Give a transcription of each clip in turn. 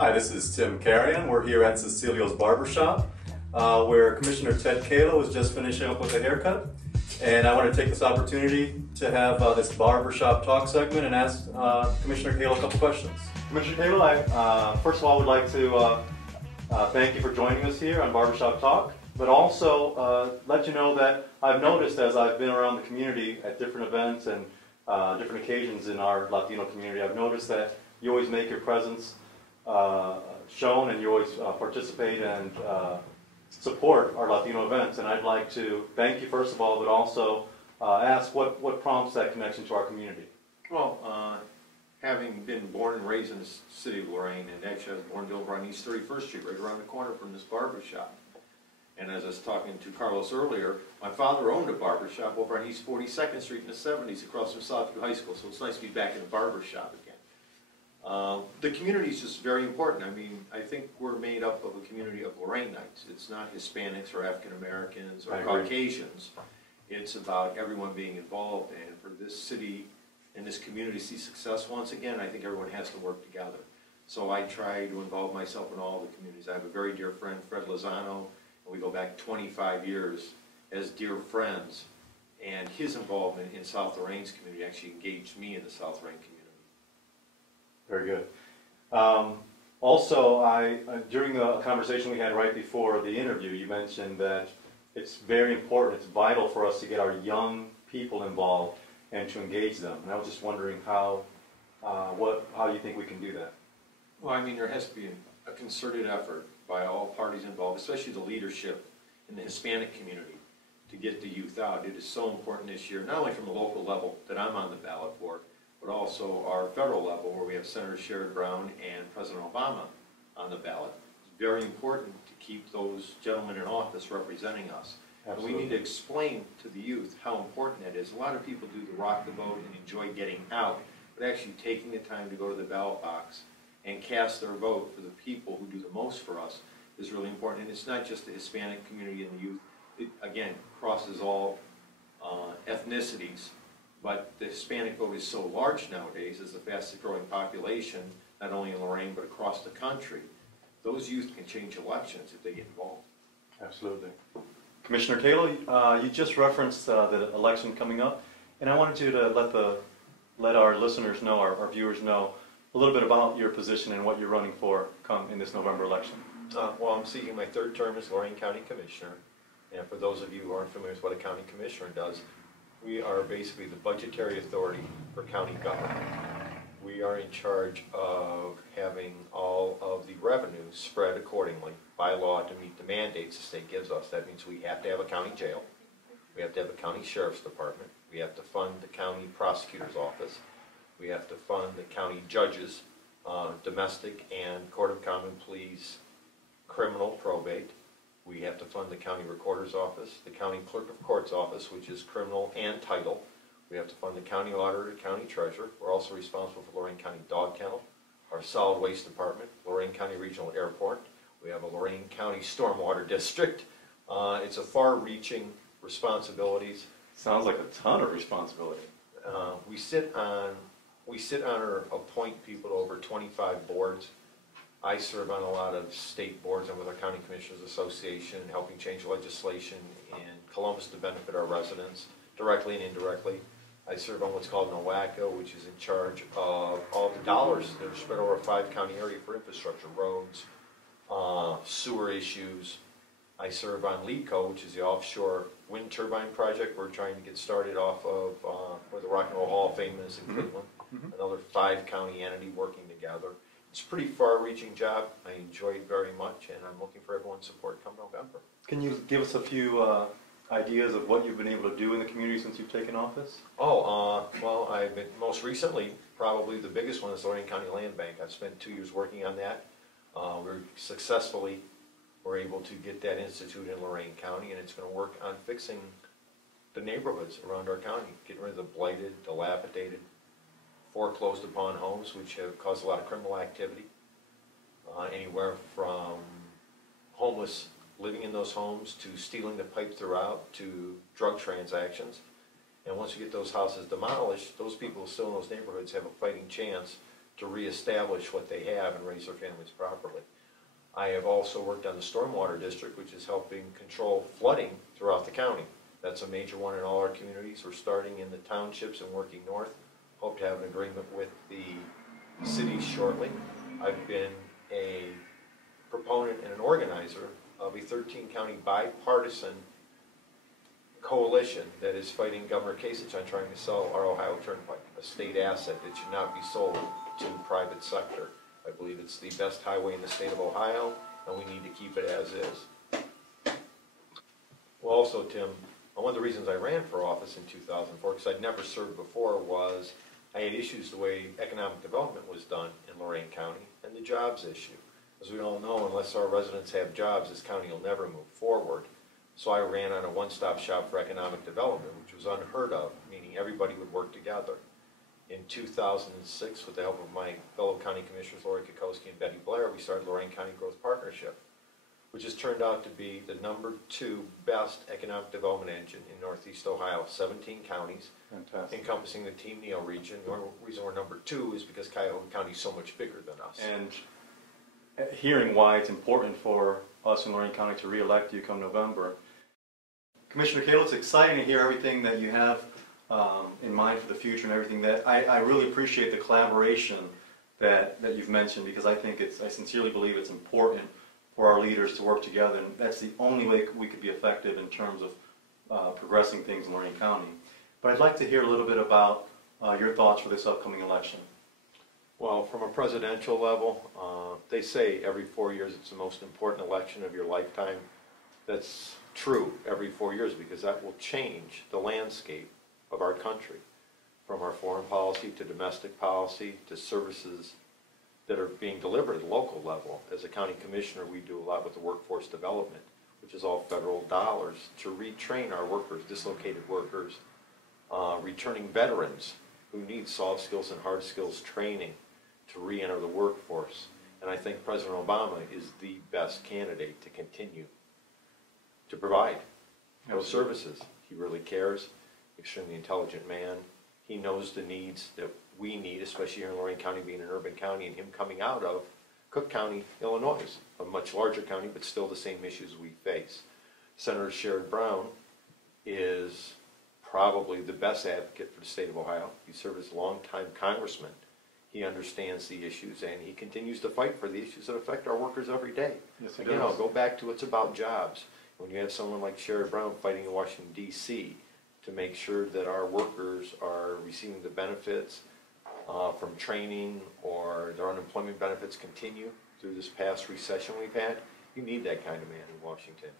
Hi, this is Tim Carrion. We're here at Cecilio's Barbershop, where Commissioner Ted Kalo is just finishing up with a haircut. And I want to take this opportunity to have this Barbershop Talk segment and ask Commissioner Kalo a couple questions. Commissioner Kalo, I first of all would like to thank you for joining us here on Barbershop Talk, but also let you know that I've noticed as I've been around the community at different events and different occasions in our Latino community, I've noticed that you always make your presence shown, and you always participate and support our Latino events. And I'd like to thank you first of all, but also ask what prompts that connection to our community. Well, having been born and raised in the city of Lorain, and actually I was born and built on East 31st Street, right around the corner from this barbershop. And as I was talking to Carlos earlier, my father owned a barbershop over on East 42nd Street in the 70s across from Southview High School, so it's nice to be back in a barbershop again. The community is just very important. I mean, I think we're made up of a community of Lorainites. It's not Hispanics or African Americans or Caucasians. It's about everyone being involved, and for this city and this community to see success once again, I think everyone has to work together. So I try to involve myself in all the communities. I have a very dear friend, Fred Lozano, and we go back 25 years as dear friends, and his involvement in South Lorain's community actually engaged me in the South Lorain community. Very good. Also, during the conversation we had right before the interview, you mentioned that it's very important, it's vital for us to get our young people involved and to engage them. And I was just wondering how you think we can do that. Well, I mean, there has to be a concerted effort by all parties involved, especially the leadership in the Hispanic community, to get the youth out. It is so important this year, not only from the local level that I'm on the ballot for, but also our federal level, where we have Senator Sherrod Brown and President Obama on the ballot. It's very important to keep those gentlemen in office representing us. And we need to explain to the youth how important that is. A lot of people do the rock the vote and enjoy getting out, but actually taking the time to go to the ballot box and cast their vote for the people who do the most for us is really important. And it's not just the Hispanic community and the youth. It, again, crosses all ethnicities. But the Hispanic vote is so large nowadays, as the fastest growing population, not only in Lorain, but across the country. Those youth can change elections if they get involved. Absolutely. Commissioner Kalo, you just referenced the election coming up, and I wanted you to let our listeners know, our viewers know, a little bit about your position and what you're running for in this November election. Well, I'm seeking my third term as Lorain County Commissioner, and for those of you who aren't familiar with what a county commissioner does, we are basically the budgetary authority for county government. We are in charge of having all of the revenues spread accordingly by law to meet the mandates the state gives us. That means we have to have a county jail, we have to have a county sheriff's department, we have to fund the county prosecutor's office, we have to fund the county judges, domestic and court of common pleas, criminal probate. We have to fund the county recorder's office, the county clerk of court's office, which is criminal and title. We have to fund the county auditor, county treasurer. We're also responsible for Lorain County Dog Kennel, our solid waste department, Lorain County Regional Airport. We have a Lorain County Stormwater District. It's a far-reaching responsibilities. Sounds like a ton of responsibility. We sit on or appoint people to over 25 boards. I serve on a lot of state boards. I'm with our County Commissioners Association, helping change legislation in Columbus to benefit our residents, directly and indirectly. I serve on what's called NOACA, which is in charge of all the dollars that are spread over a 5-county area for infrastructure, roads, sewer issues. I serve on LEEDCO, which is the offshore wind turbine project we're trying to get started off of where the Rock and Roll Hall of Fame is in Cleveland. Another 5-county entity working together. It's a pretty far-reaching job. I enjoy it very much, and I'm looking for everyone's support come November. Can you give us a few ideas of what you've been able to do in the community since you've taken office? Well, I've been, most recently, probably the biggest one is the Lorain County Land Bank. I've spent 2 years working on that. We're able to get that institute in Lorain County, and it's going to work on fixing the neighborhoods around our county, getting rid of the blighted, dilapidated, foreclosed upon homes, which have caused a lot of criminal activity, anywhere from homeless living in those homes to stealing the pipe throughout to drug transactions. And once you get those houses demolished, those people still in those neighborhoods have a fighting chance to reestablish what they have and raise their families properly. I have also worked on the stormwater district, which is helping control flooding throughout the county. That's a major one in all our communities. We're starting in the townships and working north. Hope to have an agreement with the cities shortly. I've been a proponent and an organizer of a 13-county bipartisan coalition that is fighting Governor Kasich on trying to sell our Ohio Turnpike, a state asset that should not be sold to the private sector. I believe it's the best highway in the state of Ohio, and we need to keep it as is. Well, also, Tim, one of the reasons I ran for office in 2004, because I'd never served before, was I had issues the way economic development was done in Lorain County and the jobs issue. As we all know, unless our residents have jobs, this county will never move forward. So I ran on a one-stop shop for economic development, which was unheard of, meaning everybody would work together. In 2006, with the help of my fellow county commissioners, Lori Kukowski and Betty Blair, we started Lorain County Growth Partnership, which has turned out to be the #2 best economic development engine in Northeast Ohio. 17 counties, Fantastic. encompassing the Team Neal region. The only reason we're #2 is because Cuyahoga County is so much bigger than us. And hearing why it's important for us in Lorain County to re-elect you come November, Commissioner Kalo, it's exciting to hear everything that you have in mind for the future and everything that I really appreciate the collaboration that you've mentioned, because I think I sincerely believe it's important for our leaders to work together, and that's the only way we could be effective in terms of progressing things in Lorain County. But I'd like to hear a little bit about your thoughts for this upcoming election. Well, from a presidential level, they say every 4 years it's the most important election of your lifetime. That's true every 4 years, because that will change the landscape of our country, from our foreign policy to domestic policy to services that are being delivered at the local level. As a county commissioner, we do a lot with the workforce development, which is all federal dollars to retrain our workers, dislocated workers, returning veterans who need soft skills and hard skills training to re-enter the workforce. And I think President Obama is the best candidate to continue to provide those services. He really cares, extremely intelligent man. He knows the needs that we need, especially here in Lorain County being an urban county, and him coming out of Cook County, Illinois, a much larger county, but still the same issues we face. Senator Sherrod Brown is probably the best advocate for the state of Ohio. He served as a longtime congressman. He understands the issues, and he continues to fight for the issues that affect our workers every day. Yes, he Again, does. I'll go back to it's about jobs. When you have someone like Sherrod Brown fighting in Washington, D.C. to make sure that our workers are receiving the benefits from training, or their unemployment benefits continue through this past recession we've had, you need that kind of man in Washington.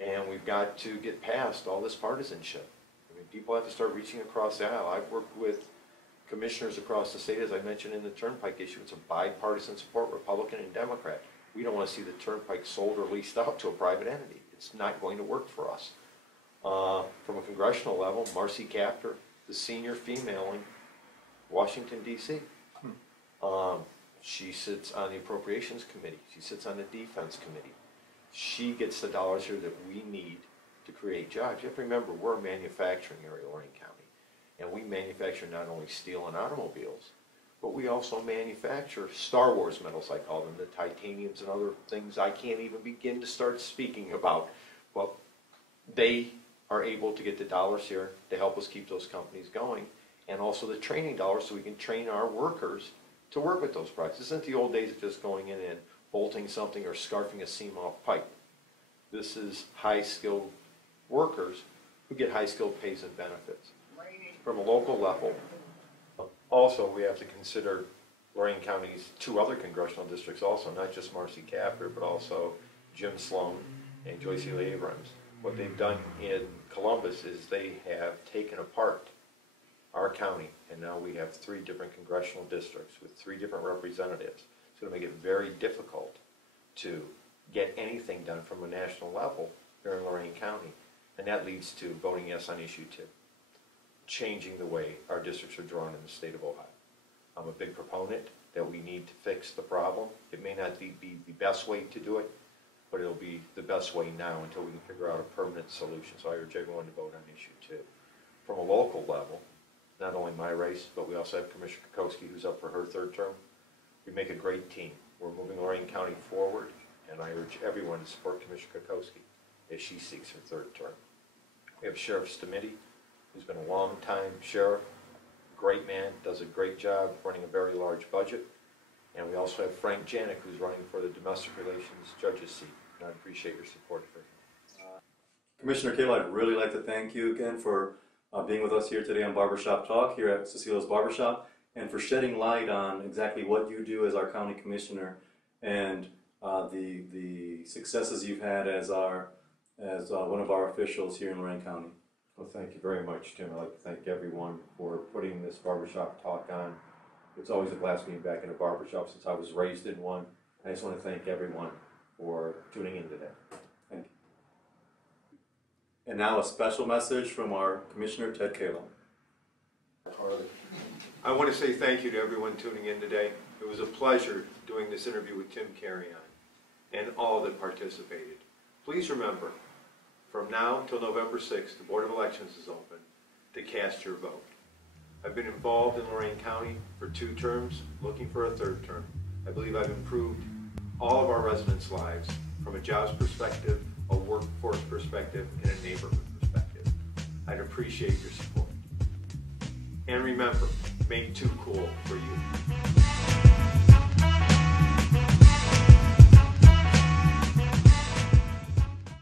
And we've got to get past all this partisanship. I mean, people have to start reaching across the aisle. I've worked with commissioners across the state, as I mentioned in the Turnpike issue. It's a bipartisan support, Republican and Democrat. We don't want to see the Turnpike sold or leased out to a private entity. It's not going to work for us. From a congressional level, Marcy Kaptur, the senior female in Washington, D.C. She sits on the Appropriations Committee. She sits on the Defense Committee. She gets the dollars here that we need to create jobs. You have to remember, we're a manufacturing area, Lorain County, and we manufacture not only steel and automobiles, but we also manufacture Star Wars metals, I call them, the titaniums and other things I can't even begin to start speaking about. But they are able to get the dollars here to help us keep those companies going, and also the training dollars so we can train our workers to work with those products. This isn't the old days of just going in and bolting something or scarfing a seam off pipe. This is high-skilled workers who get high-skilled pays and benefits. From a local level, also we have to consider Lorain County's 2 other congressional districts also, not just Marcy Kaptur, but also Jim Sloan and Joyce Ely Abrams. What they've done in Columbus is they have taken apart our county, and now we have 3 different congressional districts with 3 different representatives. It's going to make it very difficult to get anything done from a national level here in Lorain County, and that leads to voting yes on issue 2, changing the way our districts are drawn in the state of Ohio. I'm a big proponent that we need to fix the problem. It may not be the best way to do it, but it'll be the best way now until we can figure out a permanent solution. So I urge everyone to vote on issue 2. From a local level, not only my race, but we also have Commissioner Kokoski, who's up for her third term. We make a great team. We're moving Lorraine County forward, and I urge everyone to support Commissioner Kokoski as she seeks her third term. We have Sheriff Stamiti, who's been a long-time sheriff, great man, does a great job running a very large budget. And we also have Frank Janik, who's running for the Domestic Relations Judge's seat, and I appreciate your support for him. Commissioner Kalo, I'd really like to thank you again for being with us here today on Barbershop Talk here at Cecilio's Barbershop, and for shedding light on exactly what you do as our county commissioner and the successes you've had as one of our officials here in Lorraine County. Well, thank you very much, Tim. I'd like to thank everyone for putting this Barbershop Talk on. It's always a blast being back in a barbershop since I was raised in one. I just want to thank everyone for tuning in today. Thank you. And now a special message from our Commissioner, Ted Kalo. I want to say thank you to everyone tuning in today. It was a pleasure doing this interview with Tim Carrion and all that participated. Please remember, from now till November 6th, the Board of Elections is open to cast your vote. I've been involved in Lorraine County for 2 terms, looking for a 3rd term. I believe I've improved all of our residents' lives from a jobs perspective, a workforce perspective, and a neighborhood perspective. I'd appreciate your support. And remember, make 2 cool for you.